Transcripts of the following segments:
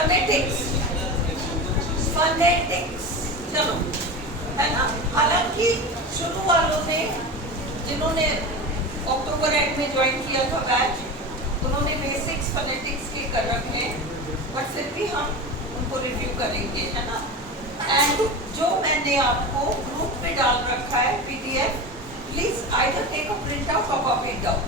Phonetics, phonetics, चलो, है ना। हालांकि शुरू वालों ने, जिन्होंने अक्टूबर एंड में ज्वाइन किया था बैच, उन्होंने बेसिक्स फोनेटिक्स के कर रखे हैं, बट फिर भी हम उनको रिव्यू करेंगे, है ना। एंड जो मैंने आपको ग्रुप में डाल रखा है PDF, please either take a print out और कॉपी इट डाउन,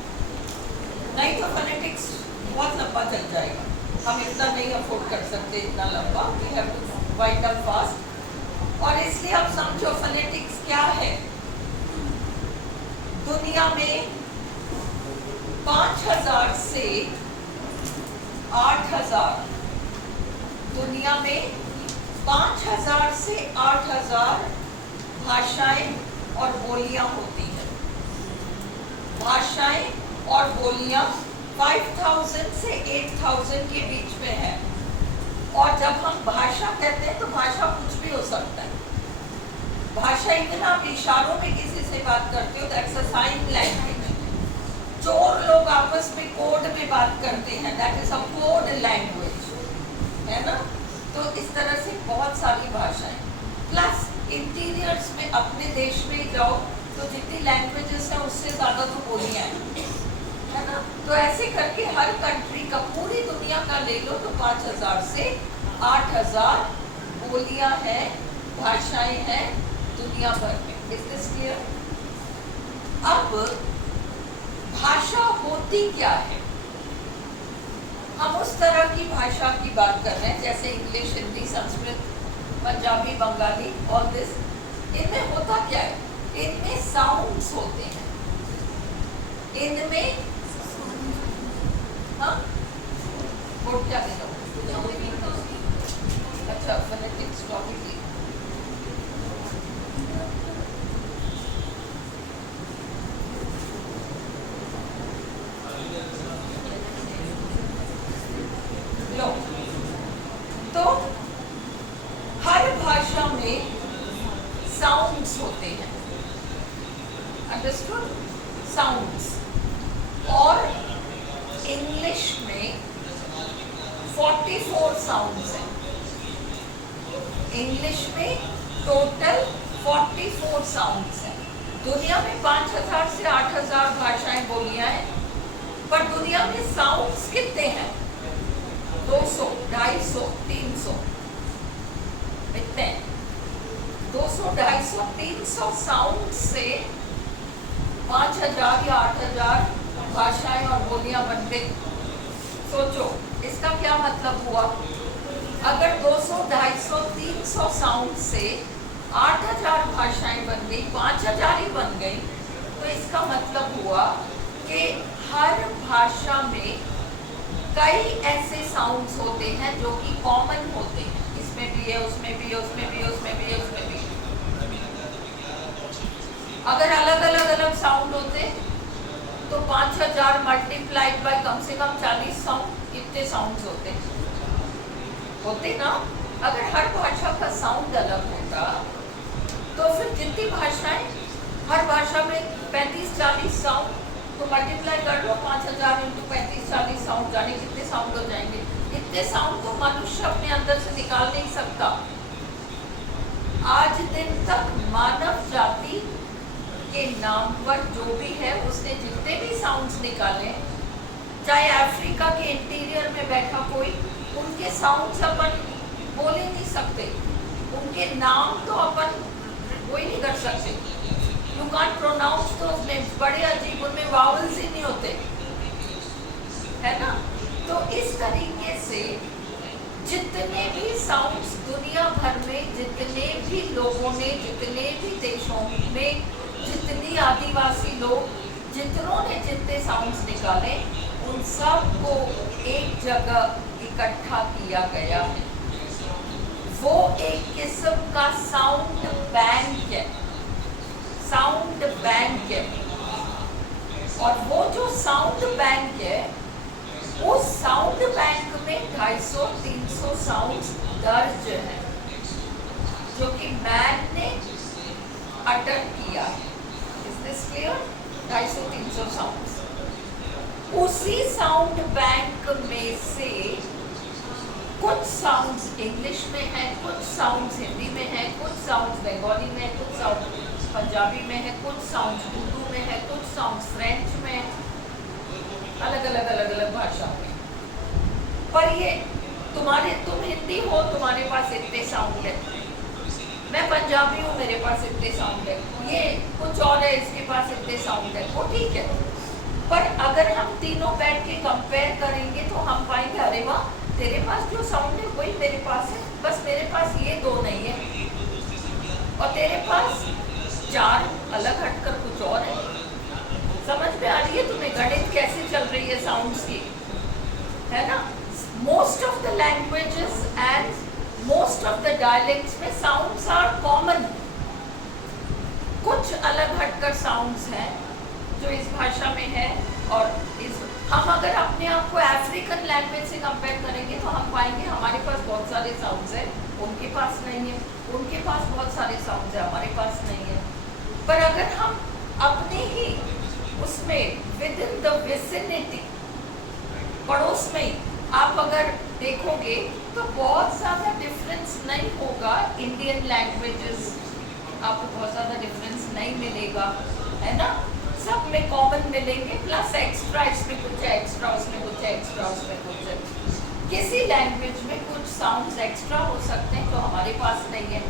नहीं तो फोनेटिक्स बहुत लंबा चल जाएगा, हम इतना नहीं अफोर्ड कर सकते, इतना लंबा, we have to wind up fast. और इसलिए आप समझो फोनेटिक्स क्या है। दुनिया में 5000 से 8000, दुनिया में 5000 से 8000 भाषाएं और बोलियां होती हैं। भाषाएं और बोलियां 5000 से 8000 के बीच में है। और जब हम भाषा कहते हैं तो भाषा कुछ भी हो सकता है। भाषा इवन आप इशारों में किसी से बात करते हो, दैट्स अ साइन लैंग्वेज। चोर लोग आपस में कोड में बात करते हैं, that is a code language, है ना। तो इस तरह से बहुत सारी भाषाएं, प्लस इंटीरियर्स में अपने देश में जाओ तो जितनी लैंग्वेजेस हैं उससे ज़्यादा तो बोलियां हैं, है ना। तो ऐसे करके हर कंट्री का, पूरी दुनिया का ले लो तो 5000 से 8000 बोलियां हैं, भाषाएं हैं दुनिया भर में। Is this clear? अब भाषा होती क्या है? हम उस तरह की भाषा की बात कर रहे हैं जैसे English, Hindi, Sanskrit, Punjabi, Bengali, all this. इनमें होता क्या है? इनमें साउंड्स होते हैं, इनमें, हाँ, बोर्ड क्या देना? अच्छा, फोनेटिक्स टॉपिक। तो हर भाषा में साउंड्स होते हैं, अंडरस्टूड? साउंड्स। और इंग्लिश में 44 साउंड्स हैं। इंग्लिश में टोटल 44 साउंड्स हैं। दुनिया में 5000 से 8000 भाषाएं, बोलियां हैं, पर दुनिया में साउंड्स कितने हैं? 200, 250, 300, इतने। 200, 250, 300 साउंड से 5000 या 8000 भाषाएं और बोलियां बन गई। सोचो इसका क्या मतलब हुआ? अगर 200, 250, 300 साउंड से 8000 भाषाएं बन गई, 5000 ही बन गई, तो इसका मतलब हुआ कि हर भाषा में कई ऐसे साउंड्स होते हैं जो कि कॉमन होते हैं। इसमें भी है, उसमें भी है, उसमें भी है, उसमें भी है, उसमें भी है। अगर अलग अलग साउंड होते तो 5000 मल्टीप्लाइड बाय कम से कम 40 साउंड, कितने साउंड्स होते ना। अगर हर भाषा का साउंड अलग होता तो फिर जितनी भाषाएं, हर भाषा में 35-40 साउंड, तो मल्टीप्लाई कर लो 5000 इंटू 35-40 साउंड, जाने कितने साउंड हो जाएंगे। इतने साउंड तो मनुष्य अपने अंदर से निकाल नहीं सकता। आज दिन तक मानव जाति के नाम पर जो भी है उसने जितने भी साउंड्स निकाले, चाहे अफ्रीका के इंटीरियर में बैठा कोई, उनके साउंड्स अपन बोल ही नहीं सकते, उनके नाम तो अपन कोई नहीं कर सकते। You can't pronounce those names, बड़े अजीब, उनमें वावल्स ही नहीं होते, है ना। तो इस तरीके से जितने भी साउंड्स दुनिया भर में, जितने भी लोगों ने, जितने भी देशों में, जितनी आदिवासी लोग, जितनों ने जितने साउंड्स निकाले, उन सब को एक जगह इकट्ठा किया गया है। वो एक किस्म का साउंड बैंक है, साउंड बैंक है। और वो जो साउंड बैंक है, उस साउंड बैंक में 250-300 साउंड्स दर्ज है जो कि मैन ने अटर किया है। Is this clear? 250-300 साउंड्स। उसी साउंड बैंक में से कुछ साउंड्स इंग्लिश में है, कुछ साउंड्स हिंदी में है, कुछ साउंड्स बंगाली में है, कुछ साउंड पंजाबी में है, कुछ साउंड्स उर्दू में है, कुछ साउंड्स फ्रेंच में है, अलग अलग भाषा में। पर ये तुम हिंदी हो, तुम्हारे पास इतने साउंड है, मैं पंजाबी हूँ, मेरे पास इतने साउंड है, ये कुछ और है, इसके पास इतने साउंड है, वो ठीक है। पर अगर हम तीनों बैठ के कंपेयर करेंगे तो हम पाएंगे अरे वाह, तेरे पास जो साउंड है वही मेरे पास है, बस मेरे पास ये दो नहीं है, और तेरे पास चार अलग हटकर कुछ और है। समझ में आ रही है तुम्हें गणित कैसे चल रही है साउंड्स की, है ना? Most of the languages and most of the dialects में साउंड्स आर कॉमन, कुछ अलग हटकर साउंड्स हैं जो इस भाषा में है। और हम अगर अपने आप को अफ्रीकन लैंग्वेज से कंपेयर करेंगे तो हम पाएंगे हमारे पास बहुत सारे साउंड्स हैं, उनके पास नहीं है, उनके पास बहुत सारे साउंड्स हैं, हमारे पास नहीं है। पर अगर हम अपने ही उसमें विद इन द विसिनिटी, पड़ोस में आप अगर देखोगे तो बहुत ज़्यादा डिफरेंस नहीं होगा। इंडियन लैंग्वेजेस आपको बहुत ज़्यादा डिफरेंस नहीं मिलेगा, है ना? सब में कॉमन मिलेंगे, प्लस एक्स्ट्रा, इसमें कुछ है एक्स्ट्रा, उसमें कुछ है एक्स्ट्रा, उसमें कुछ है। किसी लैंग्वेज में कुछ साउंड्स एक्स्ट्रा हो सकते हैं जो हमारे पास नहीं है,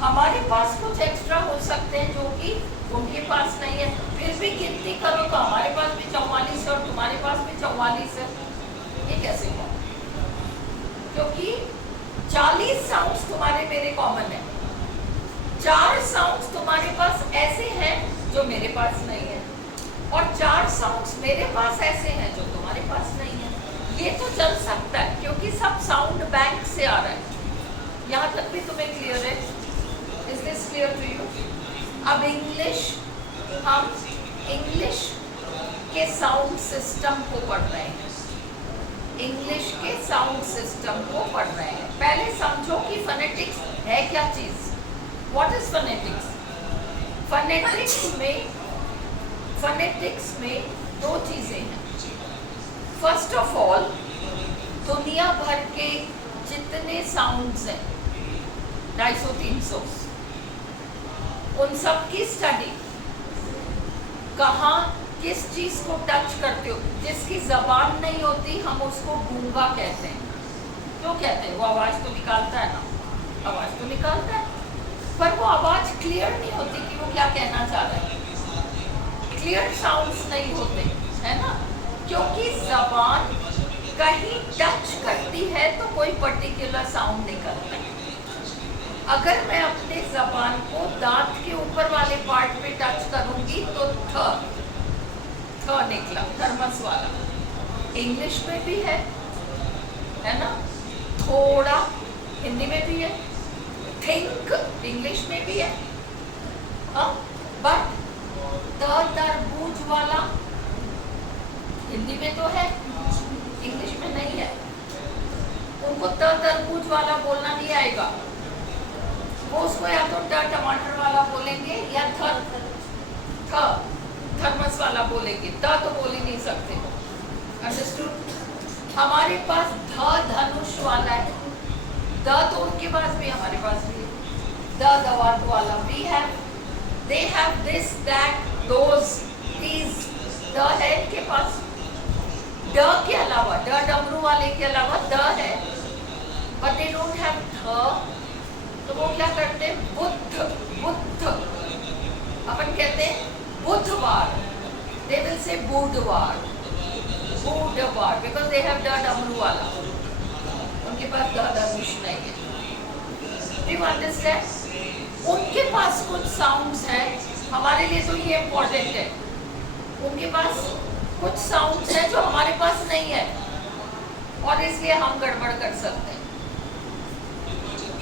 हमारे पास कुछ एक्स्ट्रा हो सकते हैं जो कि उनके पास नहीं है। फिर भी गिनती करो तो हमारे पास भी 44 है और तुम्हारे पास भी 44 है। ये कैसे हुआ? क्योंकि 40 साउंड्स तुम्हारे मेरे कॉमन है, 4 साउंड्स तुम्हारे पास ऐसे हैं जो मेरे पास नहीं है, और 4 साउंड्स मेरे पास ऐसे हैं जो तुम्हारे पास नहीं है। ये तो चल सकता है क्योंकि सब साउंड बैंक से आ रहा है। यहाँ तक भी तुम्हें क्लियर है? Is this clear to you? अब हम इंग्लिश के साउंड सिस्टम को पढ़ रहे हैं, इंग्लिश के साउंड सिस्टम को पढ़ रहे हैं। पहले समझो कि फोनेटिक्स है क्या चीज। What is phonetics? फोनेटिक्स में 2 चीजें हैं। फर्स्ट ऑफ ऑल, दुनिया भर के जितने साउंड्स हैं 250-300, उन सब की स्टडी, कहाँ किस चीज को टच करते हो। जिसकी जबान नहीं होती हम उसको गूंगा कहते हैं। क्यों कहते हैं? वो आवाज तो निकालता है ना, आवाज तो निकालता है, पर वो आवाज क्लियर नहीं होती कि वो क्या कहना चाह रहा है। क्लियर साउंड्स नहीं होते, है ना? क्योंकि जबान कहीं टच करती है तो कोई पर्टिकुलर साउंड निकलता है। अगर मैं अपने जबान को दांत के ऊपर वाले पार्ट पे टच करूंगी तो थ निकला, थर्मस वाला। इंग्लिश में भी है ना? थोड़ा हिंदी में भी है, थिंक इंग्लिश में भी है, बट तरबूज वाला हिंदी में तो है, इंग्लिश में नहीं है। उनको तरबूज वाला बोलना नहीं आएगा, वो उसको या तो टमाटर वाला बोलेंगे या थर्मस वाला बोलेंगे, तो बोल ही नहीं सकते। अंडरस्टूड? हमारे पास धनुष वाला है, तो उनके पास भी, हमारे पास भी दवात वाला भी है। They have this that those these, the है इनके पास। ड के अलावा, डमरू वाले के अलावा द है, बट दे डोंट हैव थ। तो वो क्या करते हैं? बुद्ध अपन कहते हैं बुधवार, they will say बुधवार, because they have डमरू वाला, उनके पास धनुष नहीं है। Do you understand? उनके पास कुछ साउंड्स हैं, हमारे लिए तो ये इम्पोर्टेंट है। उनके पास कुछ साउंड्स हैं जो हमारे पास नहीं है, और इसलिए हम गड़बड़ कर सकते हैं।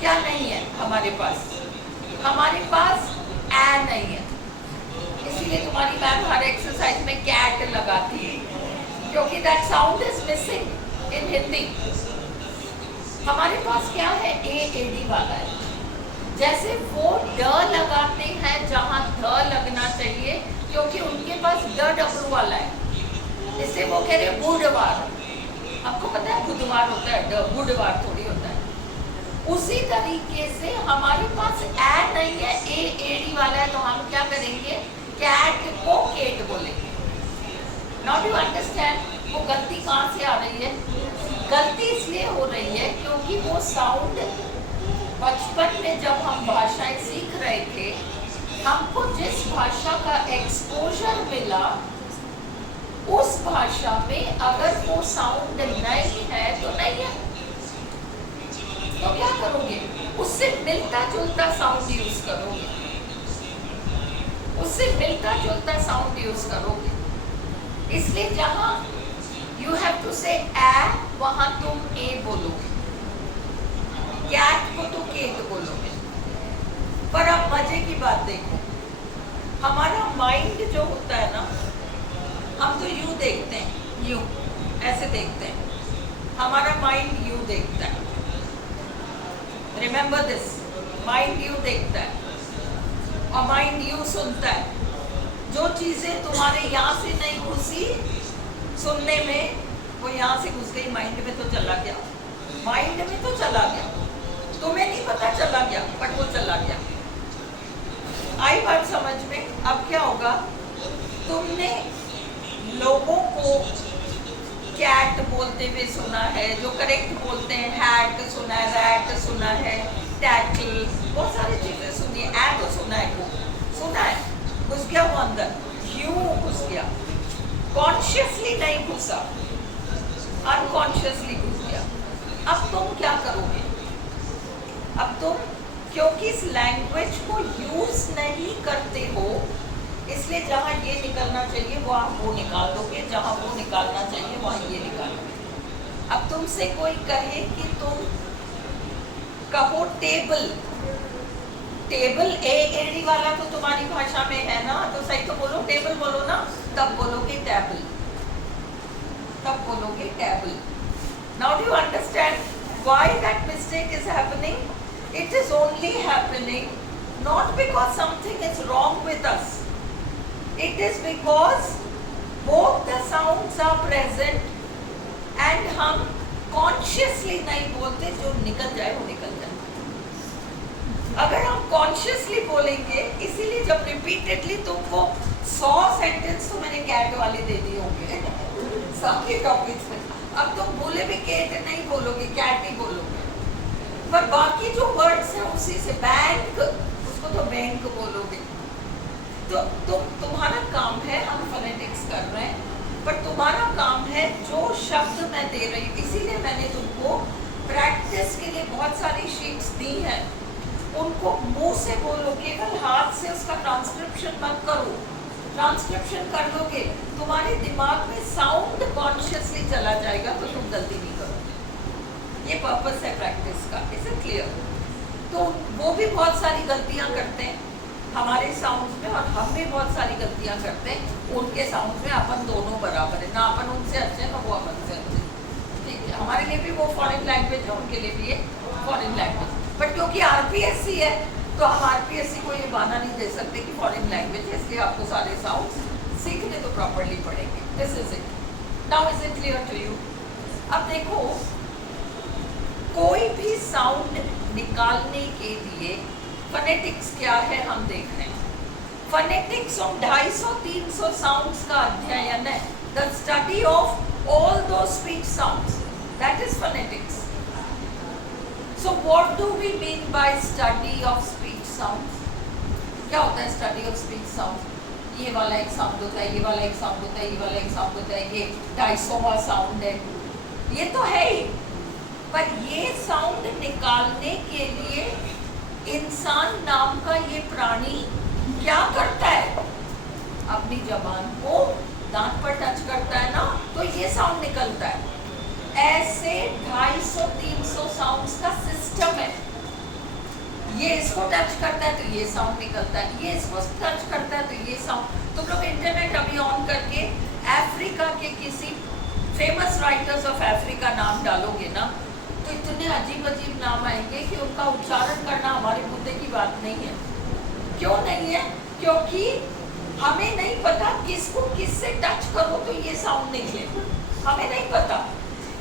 क्या नहीं है हमारे पास? हमारे पास ए नहीं है, इसीलिए तुम्हारी मैम हर एक्सरसाइज में कैट लगाती है, क्योंकि that sound is missing in Hindi. हमारे पास क्या है? AAD वाला है। जैसे वो ड लगाते हैं जहाँ ध लगना चाहिए, क्योंकि उनके पास डमरू वाला है, इससे वो कह रहे बुधवार। आपको पता है बुधवार होता है, बुधवार थोड़ी होता है। उसी तरीके से हमारे पास ए नहीं है, ए एडी वाला है, तो हम क्या करेंगे, कैट को केट बोलेंगे। नाउ डू अंडरस्टैंड वो गलती कहाँ से आ रही है? गलती इसलिए हो रही है क्योंकि वो साउंड बचपन में जब हम भाषाएं सीख रहे थे, हमको जिस भाषा का एक्सपोजर मिला उस भाषा में अगर वो साउंड नहीं है तो नहीं है, तो क्या करोगे? उससे मिलता जुलता साउंड यूज करोगे, उससे मिलता जुलता साउंड यूज करोगे। इसलिए जहां यू हैव टू से ए, वहां तुम ए बोलोगे, कैट को तो केट बोलोगे। पर अब मजे की बात देखो, हमारा माइंड जो होता है ना, हम तो यू देखते हैं, यू ऐसे देखते हैं, हमारा माइंड यू देखता है। रिमेंबर दिस, माइंड यू देखता है और माइंड यू सुनता है। जो चीजें तुम्हारे यहाँ से नहीं घुसी सुनने में, वो यहाँ से घुस गई माइंड में, तो चला गया, माइंड में तो चला गया, तुम्हें नहीं पता चला गया, बट वो चला गया। आई बात समझ में? अब क्या होगा, तुमने लोगों को कैट बोलते हुए सुना है, जो करेक्ट बोलते हैं, हैट सुना है, रैट सुना है, टैकल, बहुत सारी चीजें सुनी है, ए तो सुना है, वो सुना है, घुस गया वो अंदर, क्यों घुस गया? कॉन्शियसली नहीं घुसा, अनकॉन्शियसली घुस गया। अब तुम क्या करोगे? अब तुम, क्योंकि इस लैंग्वेज को यूज नहीं करते हो, इसलिए जहां ये निकलना चाहिए वहां वो निकाल दोगे, जहां वो निकालना चाहिए वहां ये निकालोगे। अब तुमसे कोई कहे कि तुम कहो टेबल, टेबल ए एडी वाला तो तुम्हारी भाषा में है ना, तो सही तो बोलो, टेबल बोलो ना, तब बोलोगे टेबल, तब बोलोगे table. Now do you understand why that mistake is happening? It is only happening not because something is wrong with us, it is because both the sounds are present and हम consciously नहीं बोलते, जो निकल जाए वो निकल जाए। अगर हम consciously बोलेंगे, इसीलिए जब repeatedly तुमको 100 सेंटेंस तो मैंने कैट वाले दे दिए होंगे सबके टॉपिक्स में, अब तुम बोले भी कैट नहीं बोलोगे, कैट ही बोलोगे, पर बाकी जो वर्ड्स हैं उसी से, बैंक उसको तो बैंक बोलोगे। तो तुम्हारा काम है, हम फोनेटिक्स कर रहे हैं, पर तुम्हारा काम है जो शब्द मैं दे रही हूँ, इसीलिए मैंने तुमको प्रैक्टिस के लिए बहुत सारी शीट्स दी हैं, उनको मुंह से बोलो, केवल हाथ से उसका ट्रांसक्रिप्शन मत करो। ट्रांसक्रिप्शन कर लोगे, तुम्हारे दिमाग में साउंड कॉन्शियसली चला जाएगा, तो तुम गलती नहीं करोगे। ये पर्पस है प्रैक्टिस का, इज इट क्लियर? तो वो भी बहुत सारी गलतियाँ करते हैं हमारे साउंड्स में, और हम भी बहुत सारी गलतियां करते हैं उनके साउंड में। अपन दोनों बराबर है ना, अपन उनसे अच्छे ना वो अपन से अच्छे, ठीक है? हमारे लिए भी वो फॉरेन लैंग्वेज है, उनके लिए भी ये फॉरेन लैंग्वेज, बट क्योंकि आरपीएससी है तो हम आरपीएससी को ये बहाना नहीं दे सकते कि फॉरेन लैंग्वेज है, इसलिए आपको सारे साउंड सीखने तो प्रॉपरली पड़ेंगे। This is it. Now is it clear to you? अब देखो, कोई भी साउंड निकालने के लिए फोनेटिक्स क्या है हम देख रहे हैं। फोनेटिक्स ऑफ 250-300 साउंड्स का अध्ययन है, the study of all those speech sounds, that is phonetics. So what do we mean by study of speech sounds? क्या होता है स्टडी ऑफ स्पीच साउंड? ये वाला एक साउंड होता है, ये वाला एक साउंड होता है, ये वाला एक साउंड होता है, ये 250वां साउंड है, ये तो है ही, पर ये साउंड निकालने के लिए इंसान नाम का ये प्राणी क्या करता है? अपनी जबान को दांत पर टच करता है ना, तो ये साउंड निकलता है। ऐसे 250-300 साउंड्स का सिस्टम है। ये इसको टच करता है तो ये साउंड निकलता है, ये इसको टच करता है तो ये साउंड। तुम लोग इंटरनेट अभी ऑन करके अफ्रीका के किसी फेमस राइटर्स ऑफ अफ्रीका नाम डालोगे ना, तो इतने अजीब अजीब नाम आएंगे कि उनका उच्चारण करना हमारे मुद्दे की बात नहीं है। क्यों नहीं है? क्योंकि हमें नहीं पता किसको किससे टच करो तो ये साउंड निकले, हमें नहीं पता।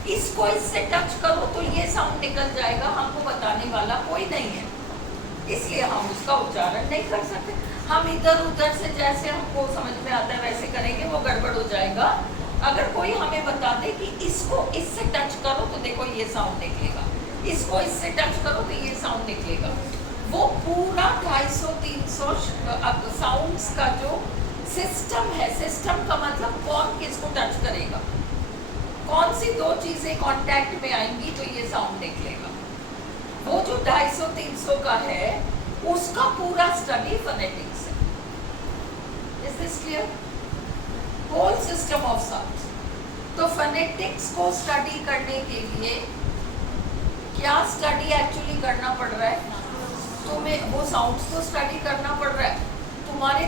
इसको इससे टच करो तो ये साउंड निकल जाएगा, हमको बताने वाला कोई नहीं है, इसलिए हम उसका उच्चारण नहीं कर सकते। हम इधर उधर से जैसे हमको समझ में आता है वैसे करेंगे, वो गड़बड़ हो जाएगा। अगर कोई हमें बता दे कि इसको इससे टच करो तो देखो ये साउंड निकलेगा, इसको इससे टच करो तो ये साउंड निकलेगा, वो पूरा 250-300 साउंड्स का जो सिस्टम है, सिस्टम का मतलब कौन किसको टच करेगा, कौन सी दो चीजें कांटेक्ट में आएंगी तो ये साउंड निकलेगा। वो जो 250-300 का है उसका पूरा स्टडी फोनेटिक्स है। Is this clear? Whole system of sounds. तो फोनेटिक्स को स्टडी करने के लिए क्या स्टडी एक्चुअली करना पड़ रहा है? तुम्हें वो साउंड्स तो स्टडी करना पड़ रहा है, तुम्हारे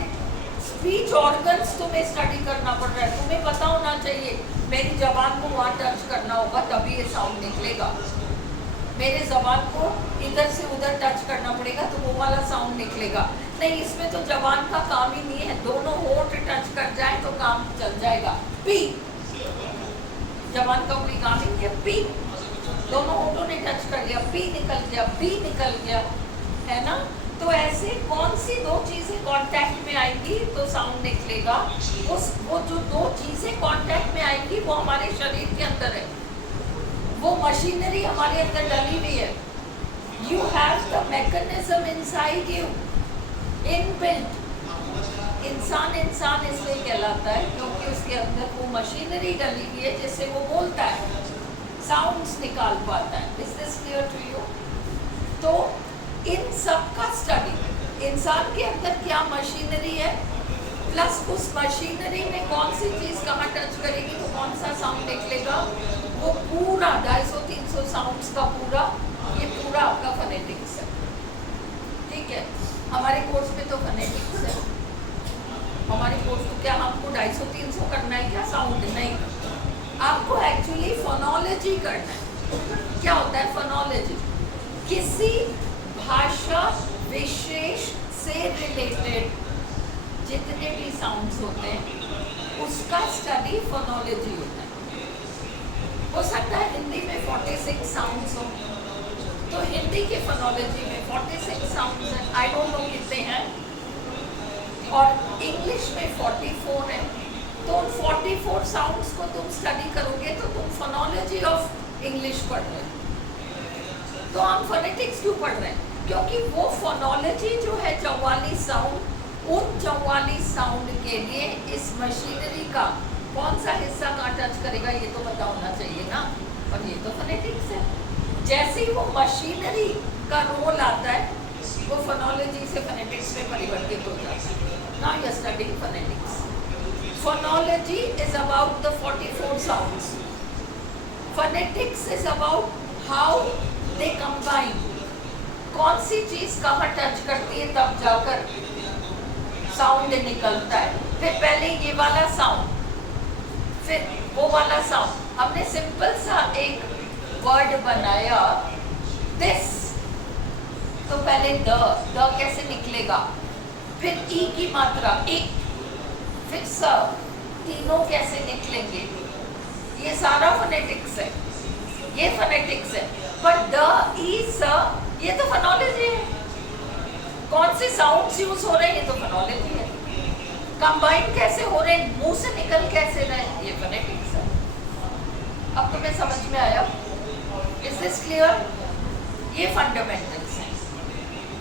स्पीच ऑर्गन्स तुम्हें स्टडी करना पड़ रहा है। तुम्हें पता होना चाहिए मेरी जबान को वहाँ टच करना होगा तभी ये साउंड निकलेगा, मेरे जबान को इधर से उधर टच करना पड़ेगा तो वो वाला साउंड निकलेगा। नहीं, इसमें तो जबान का काम ही नहीं है, दोनों होंठ टच कर जाए तो काम चल जाएगा। पी, जबान का कोई काम ही नहीं है, पी, दोनों होंठों ने टच कर लिया, पी निकल गया, बी निकल गया, है ना। तो ऐसे कौन सी दो चीजें कांटेक्ट में आएंगी तो साउंड निकलेगा। वो जो दो चीजें कांटेक्ट में आएंगी वो हमारे शरीर के अंदर है, वो मशीनरी हमारे अंदर डली हुई है। You have the mechanism inside you, inbuilt. इंसान इंसान इसलिए कहलाता है क्योंकि उसके अंदर वो मशीनरी डली हुई है जिससे वो बोलता है, साउंड्स निकाल पाता है। Is this clear to you? तो इन सब का स्टडी, इंसान के अंदर क्या मशीनरी है, प्लस उस मशीनरी में कौन सी चीज कहाँ टच करेगी तो कौन सा साउंड निकलेगा, वो पूरा 250-300 साउंड्स का पूरा, ये पूरा आपका फोनेटिक्स है। ठीक है, हमारे कोर्स में तो फोनेटिक्स है, हमारे कोर्स को क्या हमको 250-300 करना है क्या साउंड? नहीं, आपको एक्चुअली फोनोलॉजी करना है। क्या होता है फोनोलॉजी? किसी भाषा विशेष से रिलेटेड जितने भी साउंड्स होते हैं उसका स्टडी फोनोलॉजी होता है। हो सकता है हिंदी में 46 साउंड्स हो, तो हिंदी के फोनोलॉजी में 46 साउंड्स हैं, आई डोंट नो कितने हैं, और इंग्लिश में 44 है। तो उन 44 साउंड्स को तुम स्टडी करोगे तो तुम फोनोलॉजी ऑफ इंग्लिश पढ़ रहे हो। तो हम फोनेटिक्स क्यों पढ़ रहे हैं? क्योंकि वो फोनोलॉजी जो है 44 साउंड, उन 44 साउंड के लिए इस मशीनरी का कौन सा हिस्सा कहाँ टच करेगा ये तो पता होना चाहिए ना, और ये तो फोनेटिक्स है। जैसे ही वो मशीनरी का रोल आता है वो फोनोलॉजी से फोनेटिक्स में परिवर्तित हो जाता है। Now you are studying phonetics. Phonology is about the 44 sounds, phonetics is about how they combine, कौन सी चीज कहाँ टच करती है तब जाकर साउंड निकलता है। फिर पहले ये वाला साउंड, फिर वो वाला साउंड। हमने सिंपल सा एक वर्ड बनाया दिस, तो पहले द कैसे निकलेगा, फिर ई की मात्रा एक, फिर स, तीनों कैसे निकलेंगे, ये सारा फोनेटिक्स है, ये फोनेटिक्स है। पर द, ई, स ये तो फोनोलॉजी है। कौन से साउंड्स यूज हो रहे हैं ये तो फोनोलॉजी है। कंबाइन कैसे हो रहे हैं, मुंह से निकल कैसे रहे, ये फोनेटिक्स है। अब तुम्हें समझ में आया? Is this clear? ये फंडामेंटल्स हैं।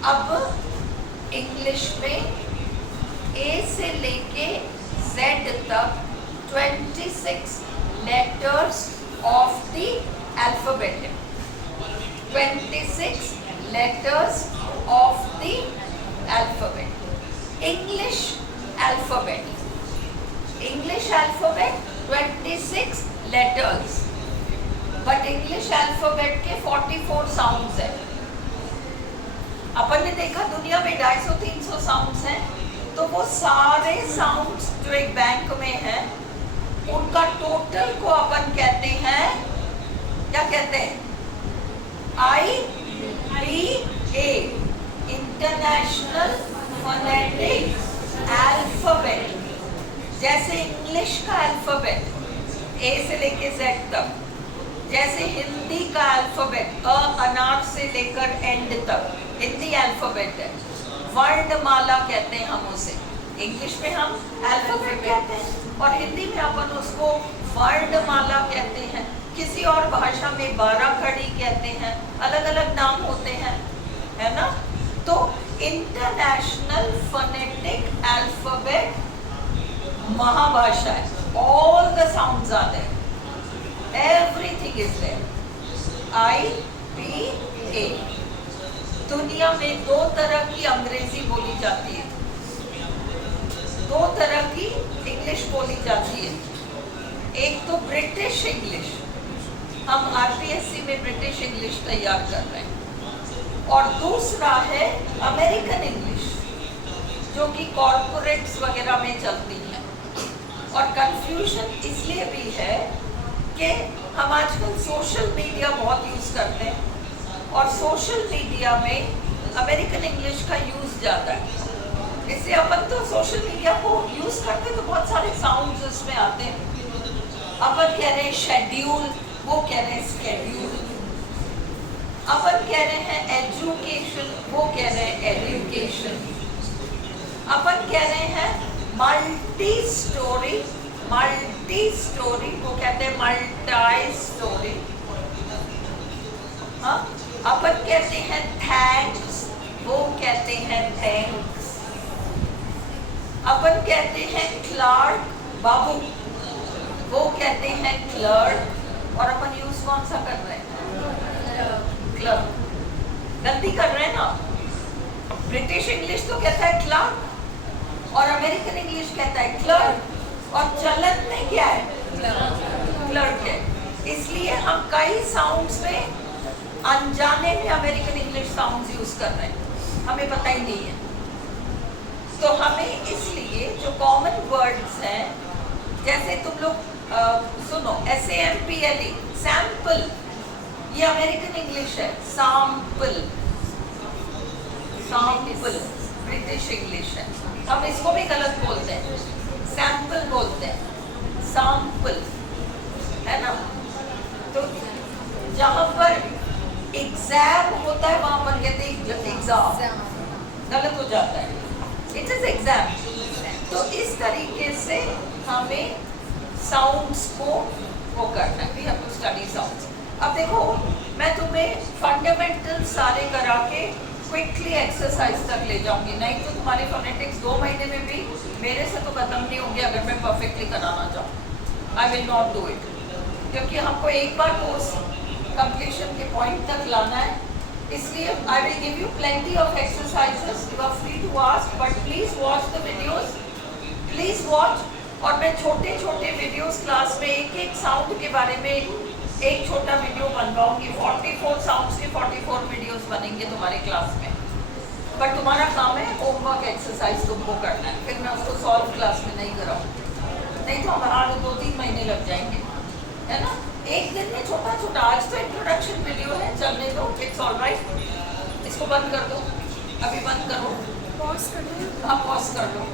अब इंग्लिश में ए से लेके जेड तक 26 letters of the alphabet, 26 letters of the alphabet. English alphabet, English alphabet 26 letters, but English alphabet के 44 sounds हैं। अपन ने देखा दुनिया में 250-300 साउंड्स हैं, तो वो सारे साउंड्स जो एक बैंक में है उनका टोटल को अपन कहते हैं, क्या कहते हैं, IPA, इंटरनेशनल फोनेटिक अल्फाबेट। जैसे इंग्लिश का अल्फाबेट ए से लेके जेड तक, जैसे हिंदी का अल्फाबेट अ अनार से लेकर एंड तक हिंदी अल्फाबेट है, वर्णमाला कहते हैं हम उसे। इंग्लिश में हम अल्फाबेट कहते हैं और हिंदी में अपन उसको वर्णमाला कहते हैं। किसी और भाषा में 12 कड़ी कहते हैं, अलग अलग नाम होते हैं, है ना। तो इंटरनेशनल फोनेटिक अल्फाबेट महाभाषा है। All the sounds are there, everything is there. IPA। दुनिया में 2 तरह की अंग्रेजी बोली जाती है, 2 तरह की इंग्लिश बोली जाती है। एक तो ब्रिटिश इंग्लिश, हम RPSC में ब्रिटिश इंग्लिश तैयार कर रहे हैं, और दूसरा है अमेरिकन इंग्लिश, जो कि कॉर्पोरेट्स वगैरह में चलती है। और कंफ्यूजन इसलिए भी है कि हम आजकल सोशल मीडिया बहुत यूज़ करते हैं और सोशल मीडिया में अमेरिकन इंग्लिश का यूज़ ज़्यादा है। इसलिए अपन तो सोशल मीडिया को यूज़ करते तो बहुत सारे साउंड्स उसमें आते हैं। अपन कह रहे हैं शेड्यूल, वो कह रहे हैं स्केड्यूल। अपन कह रहे हैं एजुकेशन, वो कह रहे हैं एजुकेशन। अपन कह रहे हैं मल्टी स्टोरी, वो कहते हैं मल्टी स्टोरी। हाँ, अपन कहते हैं थैंक्स, वो कहते हैं थैंक्स। अपन कहते हैं क्लर्क, बाबू, वो कहते हैं क्लर्क। और अपन यूज कौन सा कर रहे हैं? क्लर्क। गलती कर रहे हैं ना। ब्रिटिश इंग्लिश तो कहता है क्लर्क और अमेरिकन इंग्लिश कहता है क्लर्क, और चलन में क्या है? क्लर्क है। इसलिए हम कई साउंड्स में अनजाने में अमेरिकन इंग्लिश साउंड्स यूज कर रहे हैं, हमें पता ही नहीं है। तो हमें इसलिए जो कॉमन वर्ड्स हैं, जैसे तुम लोग सुनो SAMPLE, सैंपल, ये अमेरिकन इंग्लिश है। सैंपल, सैंपल ब्रिटिश इंग्लिश है। हम इसको भी गलत बोलते हैं, सैंपल बोलते हैं, सैंपल, है ना। तो जहाँ पर एग्जाम होता है वहां पर कहते हैं एग्जाम, गलत हो जाता है, इट इज एग्जाम। तो इस तरीके से हमें साउंड्स को वो करना है, we have to study sounds. अब देखो, मैं तुम्हें फंडामेंटल सारे करा के क्विकली एक्सरसाइज तक ले जाऊंगी, नहीं तो तुम्हारी फोनेटिक्स 2 महीने में भी मेरे से तो खत्म नहीं होंगे अगर मैं परफेक्टली कराना चाहूँ। I will not do it, क्योंकि हमको एक बार कोर्स कंप्लीशन के पॉइंट तक लाना है। इसलिए I will give you plenty of exercises, you are free to ask, but please watch the videos, please watch. और मैं छोटे छोटे वीडियोस क्लास में एक साउंड के बारे में एक छोटा वीडियो बनवाऊंगी। 44 साउंड्स के 44 वीडियोस बनेंगे तुम्हारे क्लास में। बट तुम्हारा काम है होमवर्क एक्सरसाइज तुमको करना है, फिर मैं उसको सॉल्व क्लास में नहीं कराऊंगी, नहीं तो हमारे 2-3 महीने लग जाएंगे, है ना। एक दिन में छोटा छोटा, आज तो इंट्रोडक्शन वीडियो है, चलने दो, इट्स ऑलराइट। इसको बंद कर दो, अभी बंद करो, पॉज कर दो। हाँ, पॉज कर लो।